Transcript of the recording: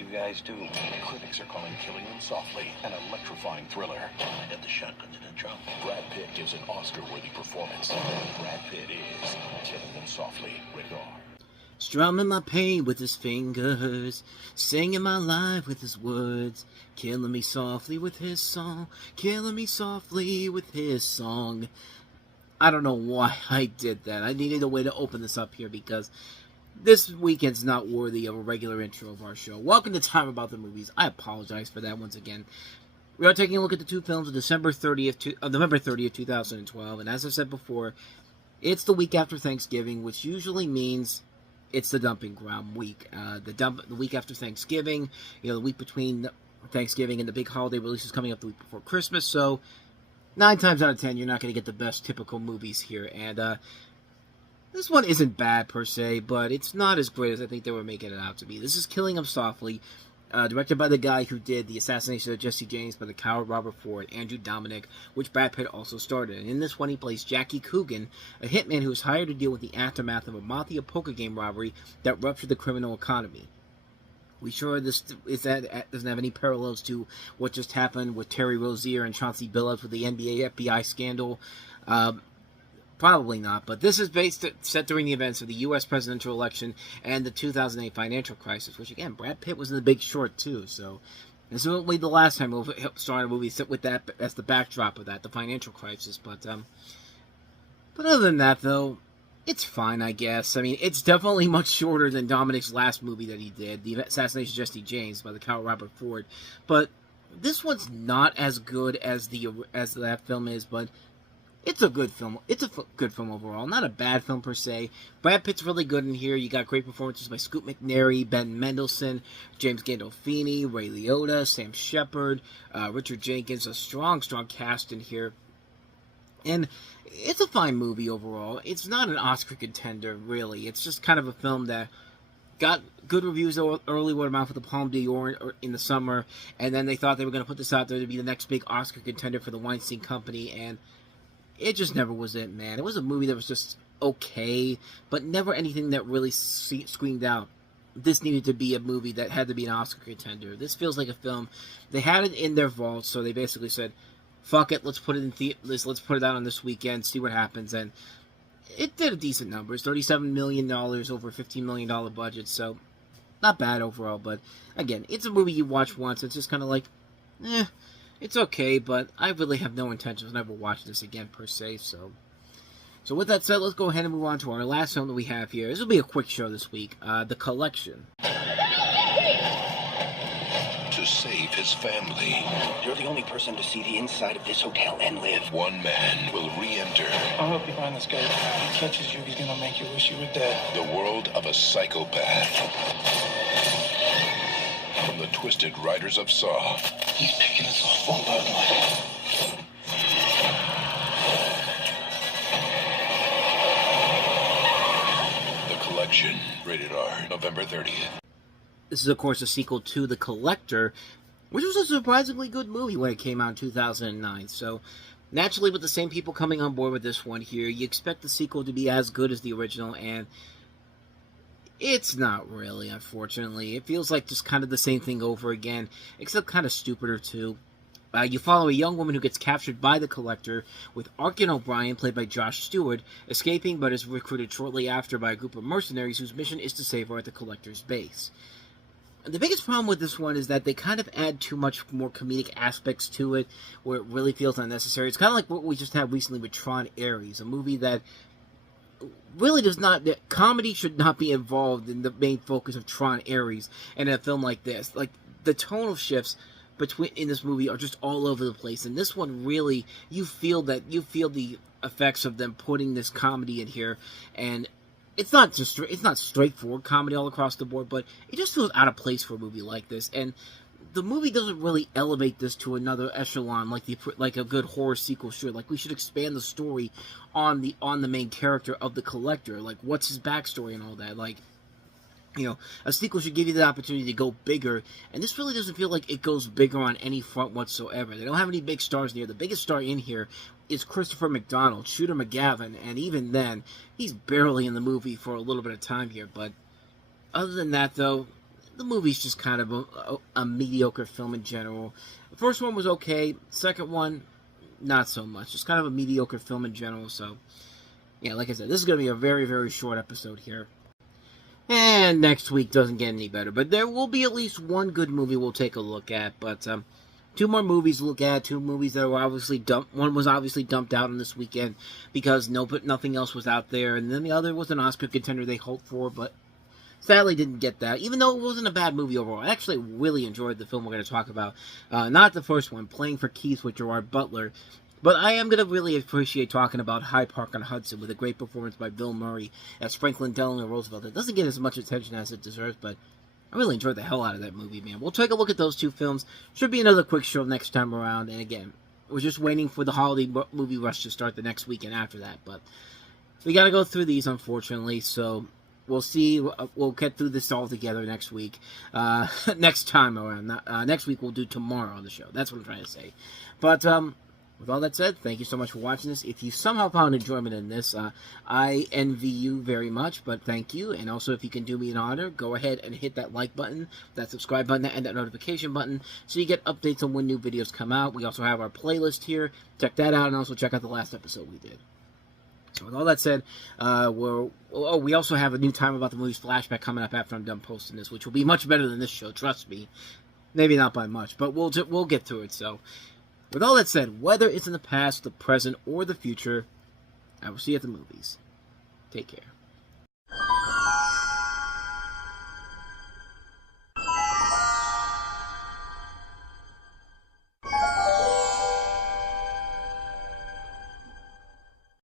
you guys do. Critics are calling Killing Them Softly an electrifying thriller. I got the shotguns in the trunk. Brad Pitt gives an Oscar-worthy performance. Brad Pitt is Killing Them Softly, rated R. Strumming my pain with his fingers, singing my life with his words, killing me softly with his song, killing me softly with his song. I don't know why I did that. I needed a way to open this up here because this weekend's not worthy of a regular intro of our show. Welcome to Time About the Movies. I apologize for that once again. We are taking a look at the two films of November 30th, 2012, and as I said before, it's the week after Thanksgiving, which usually means it's the dumping ground week. The week after Thanksgiving, the week between Thanksgiving and the big holiday releases coming up the week before Christmas, so 9 times out of 10, you're not going to get the best typical movies here, and this one isn't bad per se, but it's not as great as I think they were making it out to be. This is Killing Them Softly, directed by the guy who did The Assassination of Jesse James by the coward Robert Ford, Andrew Dominic, which Brad Pitt also starred in. In this one, he plays Jackie Coogan, a hitman who is hired to deal with the aftermath of a mafia poker game robbery that ruptured the criminal economy. We sure this doesn't have any parallels to what just happened with Terry Rozier and Chauncey Billups with the NBA FBI scandal. Probably not, but this is set during the events of the U.S. presidential election and the 2008 financial crisis, which, again, Brad Pitt was in The Big Short, too, so this won't be the last time we'll start a movie with that as the backdrop of that, the financial crisis, but other than that, though, it's fine, I guess. I mean, it's definitely much shorter than Dominic's last movie that he did, The Assassination of Jesse James by the coward Robert Ford, but this one's not as good as that film is, but it's a good film. It's a good film overall. Not a bad film per se. Brad Pitt's really good in here. You got great performances by Scoot McNairy, Ben Mendelsohn, James Gandolfini, Ray Liotta, Sam Shepard, Richard Jenkins. A strong cast in here. And it's a fine movie overall. It's not an Oscar contender, really. It's just kind of a film that got good reviews early word of mouth with the Palme d'Or in the summer, and then they thought they were going to put this out there to be the next big Oscar contender for the Weinstein Company, and it just never was it, man. It was a movie that was just okay, but never anything that really screamed out. This needed to be a movie that had to be an Oscar contender. This feels like a film. They had it in their vault, so they basically said, fuck it, let's put it in let's put it out on this weekend, see what happens, and it did a decent numbers. $37 million over a $15 million budget, so not bad overall, but again, it's a movie you watch once. It's just kind of like, it's okay, but I really have no intention of ever watching this again, per se, so with that said, let's go ahead and move on to our last film that we have here. This will be a quick show this week, The Collection. To save his family, You're the only person to see the inside of this hotel and live. one man will re-enter I hope you find this guy. If he catches you, he's gonna make you wish you were dead. the world of a psychopath. From the twisted writers of Saw, He's picking us off one by one. The Collection, rated R, November 30th. This is, of course, a sequel to The Collector, which was a surprisingly good movie when it came out in 2009. So, naturally, with the same people coming on board with this one here, you expect the sequel to be as good as the original, and it's not really, unfortunately. It feels like just kind of the same thing over again, except kind of stupider, too. You follow a young woman who gets captured by the Collector, with Arkin O'Brien, played by Josh Stewart, escaping but is recruited shortly after by a group of mercenaries whose mission is to save her at the Collector's base. The biggest problem with this one is that they kind of add too much more comedic aspects to it, where it really feels unnecessary. It's kind of like what we just had recently with Tron Ares, a movie that really does not... Comedy should not be involved in the main focus of Tron Ares and a film like this. Like, the tonal shifts in this movie are just all over the place, and this one really, you feel the effects of them putting this comedy in here, and it's not straightforward comedy all across the board, but it just feels out of place for a movie like this, and the movie doesn't really elevate this to another echelon like a good horror sequel should. Like, we should expand the story on the main character of the Collector, like what's his backstory and all that. Like, a sequel should give you the opportunity to go bigger, and this really doesn't feel like it goes bigger on any front whatsoever. They don't have any big stars in here. The biggest star in here is Christopher McDonald, Shooter McGavin, and even then, he's barely in the movie for a little bit of time here, but other than that, though, the movie's just kind of a mediocre film in general. The first one was okay. Second one, not so much. Just kind of a mediocre film in general. So, yeah, like I said, this is going to be a very, very short episode here. And next week doesn't get any better. But there will be at least one good movie we'll take a look at. But two more movies to look at. Two movies that were obviously dumped. One was obviously dumped out on this weekend because nothing else was out there. And then the other was an Oscar contender they hoped for, but sadly didn't get that. Even though it wasn't a bad movie overall. I actually really enjoyed the film we're going to talk about. Not the first one, Playing for Keith with Gerard Butler. But I am going to really appreciate talking about Hyde Park on Hudson with a great performance by Bill Murray as Franklin Delano Roosevelt. It doesn't get as much attention as it deserves, but I really enjoyed the hell out of that movie, man. We'll take a look at those two films. Should be another quick show next time around. And again, we're just waiting for the holiday movie rush to start the next weekend after that. But we got to go through these, unfortunately. So we'll see. We'll get through this all together next week. Next time around. Next week we'll do tomorrow on the show. That's what I'm trying to say. But with all that said, thank you so much for watching this. If you somehow found enjoyment in this, I envy you very much, but thank you. And also, if you can do me an honor, go ahead and hit that like button, that subscribe button, and that notification button so you get updates on when new videos come out. We also have our playlist here. Check that out, and also check out the last episode we did. So with all that said, we also have a new Time About the Movies flashback coming up after I'm done posting this, which will be much better than this show, trust me. Maybe not by much, but we'll get through it, so with all that said, whether it's in the past, the present, or the future, I will see you at the movies. Take care.